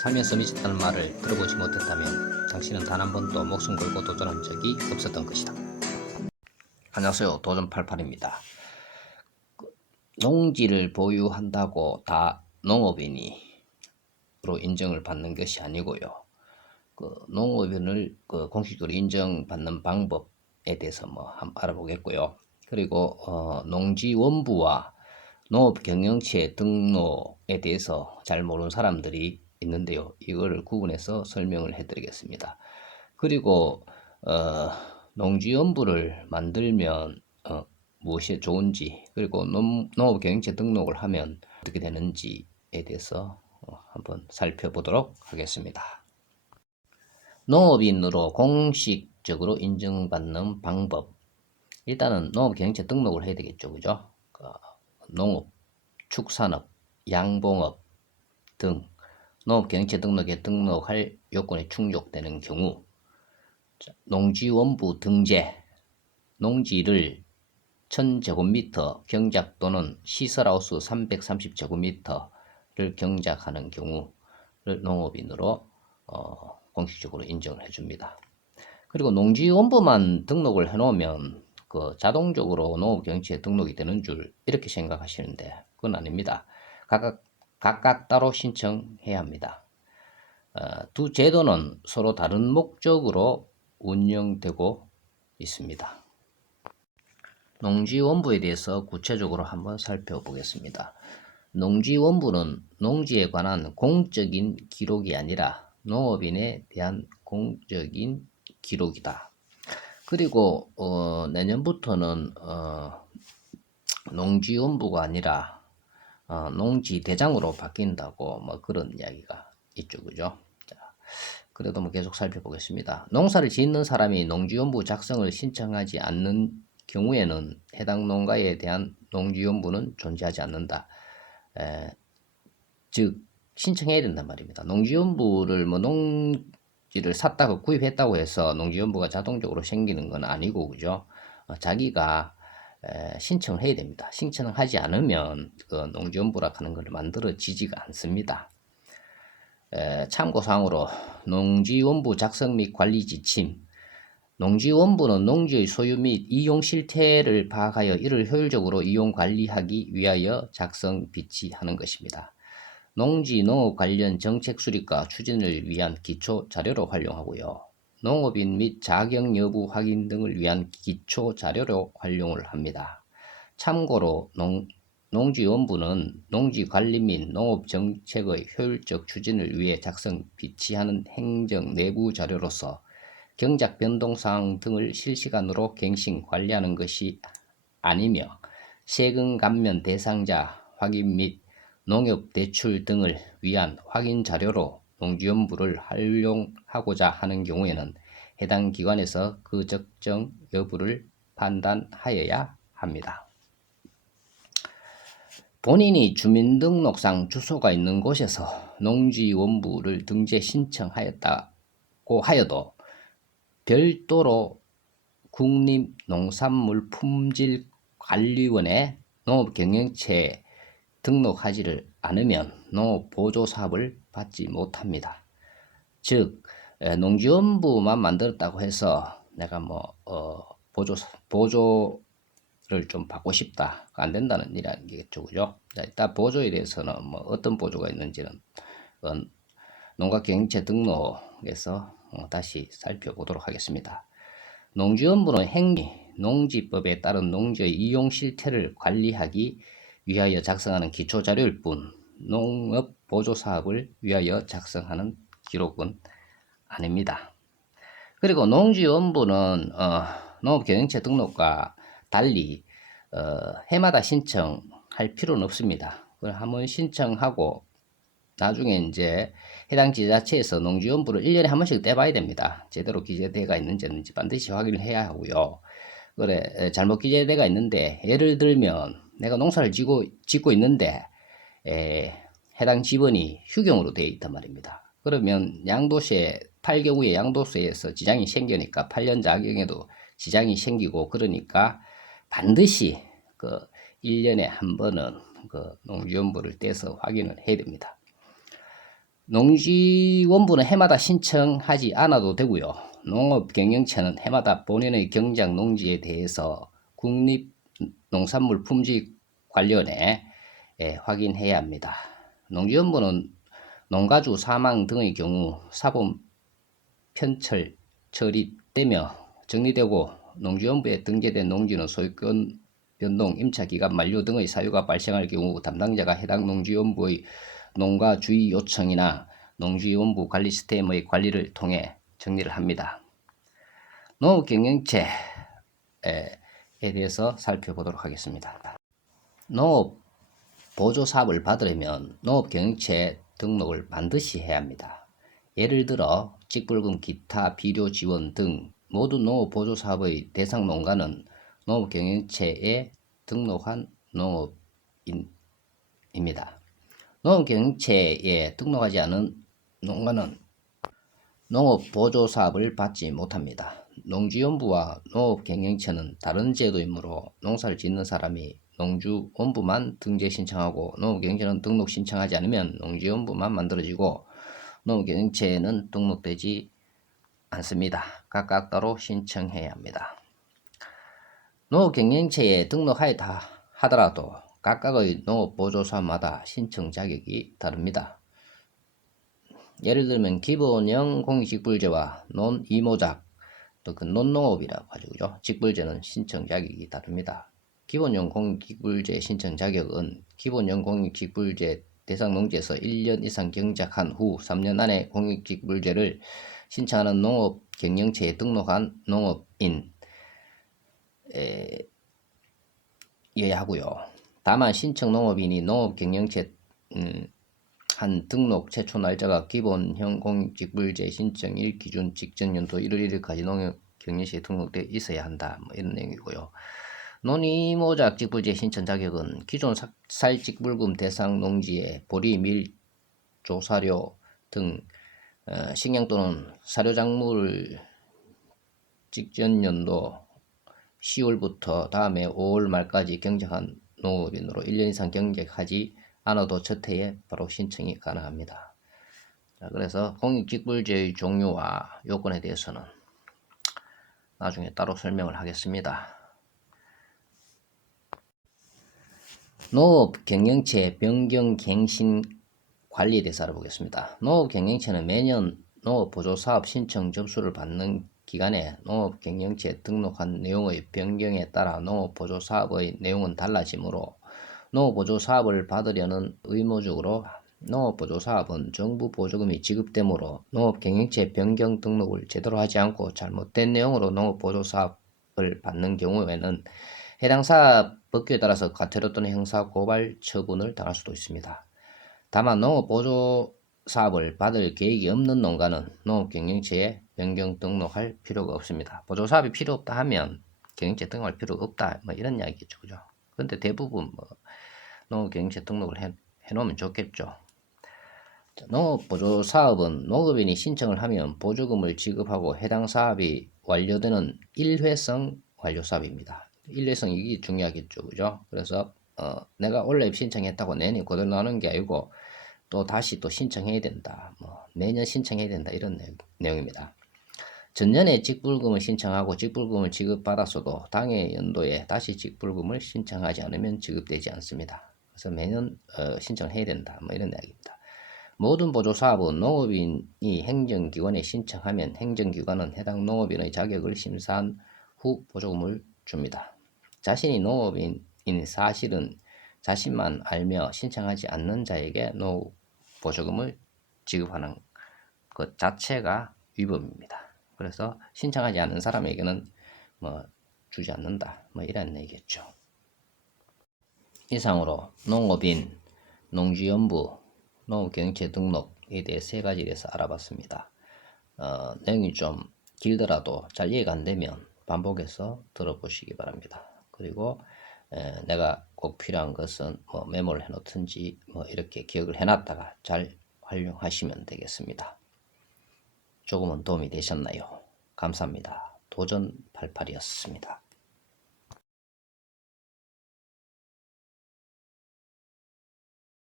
살면서 미쳤다는 말을 들어보지 못했다면 당신은 단 한 번도 목숨 걸고 도전한 적이 없었던 것이다. 안녕하세요. 도전88입니다. 농지를 보유한다고 다 농업인이 로 인정을 받는 것이 아니고요. 그 농업인을 그 공식적으로 인정받는 방법에 대해서 뭐 한번 알아보겠고요. 그리고 어, 농지원부와 농업경영체 등록에 대해서 잘 모르는 사람들이 있는데요. 이거를 구분해서 설명을 해드리겠습니다. 그리고 어, 농지연부를 만들면 어, 무엇이 좋은지 그리고 농, 농업경영체 등록을 하면 어떻게 되는지에 대해서 어, 한번 살펴보도록 하겠습니다. 농업인으로 공식적으로 인정받는 방법 일단은 농업경영체 등록을 해야 되겠죠, 그죠? 그 농업, 축산업, 양봉업 등 농업 경영체 등록에 등록할 요건이 충족되는 경우 자, 농지원부 등재 농지를 1000제곱미터 경작 또는 시설하우스 330제곱미터를 경작하는 경우를 농업인으로 어, 공식적으로 인정을 해줍니다. 그리고 농지원부만 등록을 해놓으면 그 자동적으로 농업경영체에 등록이 되는 줄 이렇게 생각하시는데 그건 아닙니다. 각각 각각 따로 신청해야 합니다. 어, 두 제도는 서로 다른 목적으로 운영되고 있습니다. 농지원부에 대해서 구체적으로 한번 살펴보겠습니다. 농지원부는 농지에 관한 공적인 기록이 아니라 농업인에 대한 공적인 기록이다. 그리고 어, 내년부터는 어, 농지원부가 아니라 어, 농지 대장으로 바뀐다고 뭐 그런 이야기가 있죠, 그죠? 자, 그래도 뭐 계속 살펴보겠습니다. 농사를 짓는 사람이 농지원부 작성을 신청하지 않는 경우에는 해당 농가에 대한 농지원부는 존재하지 않는다. 에, 즉 신청해야 된단 말입니다. 농지원부를 뭐 농지를 샀다고 구입했다고 해서 농지원부가 자동적으로 생기는 건 아니고 그죠? 어, 자기가 에, 신청을 해야 됩니다. 신청을 하지 않으면 그 농지원부라 하는 걸 만들어지지가 않습니다. 에, 참고사항으로 농지원부 작성 및 관리 지침 농지원부는 농지의 소유 및 이용 실태를 파악하여 이를 효율적으로 이용 관리하기 위하여 작성 비치하는 것입니다. 농지 농업 관련 정책 수립과 추진을 위한 기초 자료로 활용하고요. 농업인 및 자격 여부 확인 등을 위한 기초 자료로 활용을 합니다. 참고로 농, 농지원부는 농지 관리 및 농업 정책의 효율적 추진을 위해 작성 비치하는 행정 내부 자료로서 경작 변동 사항 등을 실시간으로 갱신 관리하는 것이 아니며 세금 감면 대상자 확인 및 농협 대출 등을 위한 확인 자료로 농지연부를 활용하고자 하는 경우에는 해당 기관에서 그 적정 여부를 판단하여야 합니다. 본인이 주민등록상 주소가 있는 곳에서 농지원부를 등재 신청하였다고 하여도 별도로 국립농산물품질관리원에 농업경영체에 등록하지를 않으면 농업보조 사업을 받지 못합니다. 즉 농지원부만 만들었다고 해서 내가 뭐 어, 보조 보조를 좀 받고 싶다 안 된다는 이야기겠죠, 그죠? 자, 일단 보조에 대해서는 뭐 어떤 보조가 있는지는 어, 농가경영체 등록에서 어, 다시 살펴보도록 하겠습니다. 농지원부는 행리, 농지법에 따른 농지의 이용 실태를 관리하기 위하여 작성하는 기초 자료일 뿐 농업 보조 사업을 위하여 작성하는 기록은 아닙니다. 그리고 농지원부는 어, 농업경영체 등록과 달리 어, 해마다 신청할 필요는 없습니다. 한번 신청하고 나중에 이제 해당 지자체에서 농지원부를 1년에 한 번씩 떼봐야 됩니다. 제대로 기재대가 있는지 없는지 반드시 확인을 해야 하고요. 그래 잘못 기재대가 있는데 예를 들면 내가 농사를 짓고, 짓고 있는데 에, 해당 지번이 휴경으로 되어 있단 말입니다. 그러면 양도세 8경우에 양도세에서 지장이 생기니까 8년 자경에도 지장이 생기고 그러니까 반드시 그 1년에 한 번은 그 농지원부를 떼서 확인을 해야 됩니다. 농지원부는 해마다 신청하지 않아도 되고요. 농업경영처는 해마다 본인의 경작 농지에 대해서 국립농산물 품질 관련에 예, 확인해야 합니다. 농지원부는 농가주 사망 등의 경우 사본 편철 처리되며 정리되고 농지원부에 등재된 농지는 소유권 변동, 임차 기간 만료 등의 사유가 발생할 경우 담당자가 해당 농지원부의 농가 주의 요청이나 농지원부 관리 시스템의 관리를 통해 정리를 합니다. 농업경영체에 대해서 살펴보도록 하겠습니다. 농업 보조 사업을 받으려면 농업경영체 등록을 반드시 해야 합니다. 예를 들어 직불금 기타 비료 지원 등 모든 농업 보조 사업의 대상 농가는 농업 경영체에 등록한 농업인입니다. 농업 경영체에 등록하지 않은 농가는 농업 보조 사업을 받지 못합니다. 농지원부와 농업 경영체는 다른 제도이므로 농사를 짓는 사람이 농주원부만 등재 신청하고 농업경영체는 등록 신청하지 않으면 농지원부만 만들어지고 농업경영체는 등록되지 않습니다. 각각 따로 신청해야 합니다. 농업경영체에 등록하였다 하더라도 각각의 농업보조사마다 신청 자격이 다릅니다. 예를 들면 기본형 공익직불제와 논이모작 또 그 논농업이라고 하죠. 직불제는 신청 자격이 다릅니다. 기본형 공익직불제 신청 자격은 기본형 공익직불제 대상 농지에서 1년 이상 경작한 후 3년 안에 공익직불제를 신청하는 농업 경영체에 등록한 농업인 여야 하고요. 다만 신청 농업인이 농업 경영체 음, 한 등록 최초 날짜가 기본형 공직불제 신청일 기준 직전 연도 1월 1일까지 농업 경영시에 등록돼 있어야 한다. 뭐 이런 내용이고요. 논이모작 직불제 신청 자격은 기존 살직불금 대상 농지에 보리, 밀, 조사료 등 어, 식량 또는 사료작물 직전 연도 10월부터 다음에 5월 말까지 경작한 농업인으로 1년 이상 경작하지 않아도 저태에 바로 신청이 가능합니다. 자, 그래서 공익직불제의 종류와 요건에 대해서는 나중에 따로 설명을 하겠습니다. 농업 경영체 변경 갱신 관리에 대해서 알아보겠습니다. 농업 경영체는 매년 농업 보조 사업 신청 접수를 받는 기간에 농업 경영체에 등록한 내용의 변경에 따라 농업 보조 사업의 내용은 달라지므로 농업 보조 사업을 받으려는 의무적으로 농업 보조 사업은 정부 보조금이 지급되므로 농업 경영체 변경 등록을 제대로 하지 않고 잘못된 내용으로 농업 보조 사업을 받는 경우에는 해당 사업 법규에 따라서 과태료 또는 형사 고발 처분을 당할 수도 있습니다. 다만 농업 보조 사업을 받을 계획이 없는 농가는 농업경영체에 변경 등록할 필요가 없습니다. 보조 사업이 필요 없다 하면 경영체 등록할 필요가 없다 뭐 이런 이야기죠. 그죠? 근데 대부분 뭐 농업경영체 등록을 해, 해놓으면 좋겠죠. 농업보조사업은 농업인이 신청을 하면 보조금을 지급하고 해당 사업이 완료되는 일회성 완료사업입니다. 일회성 이게 중요하겠죠. 그죠? 그래서 어, 내가 원래 신청했다고 내년에 그대로 나오는 게 아니고 또 다시 또 신청해야 된다. 뭐 매년 신청해야 된다. 이런 내용 입니다. 전년에 직불금을 신청하고 직불금을 지급받았어도 당해 연도에 다시 직불금을 신청하지 않으면 지급되지 않습니다. 그래서 매년 어, 신청을 해야 된다. 뭐 이런 이야기입니다. 모든 보조사업은 농업인이 행정기관에 신청하면 행정기관은 해당 농업인의 자격을 심사한 후 보조금을 줍니다. 자신이 농업인인 사실은 자신만 알며 신청하지 않는 자에게 농업 보조금을 지급하는 것 자체가 위법입니다. 그래서 신청하지 않은 사람에게는 뭐 주지 않는다. 뭐 이런 얘기겠죠. 이상으로 농업인, 농지연부, 농업경영체 등록에 대해 세 가지에 대해서 알아봤습니다. 어, 내용이 좀 길더라도 잘 이해가 안 되면 반복해서 들어보시기 바랍니다. 그리고 에, 내가 꼭 필요한 것은 뭐 메모를 해놓든지 뭐 이렇게 기억을 해놨다가 잘 활용하시면 되겠습니다. 조금은 도움이 되셨나요? 감사합니다. 도전 88이었습니다.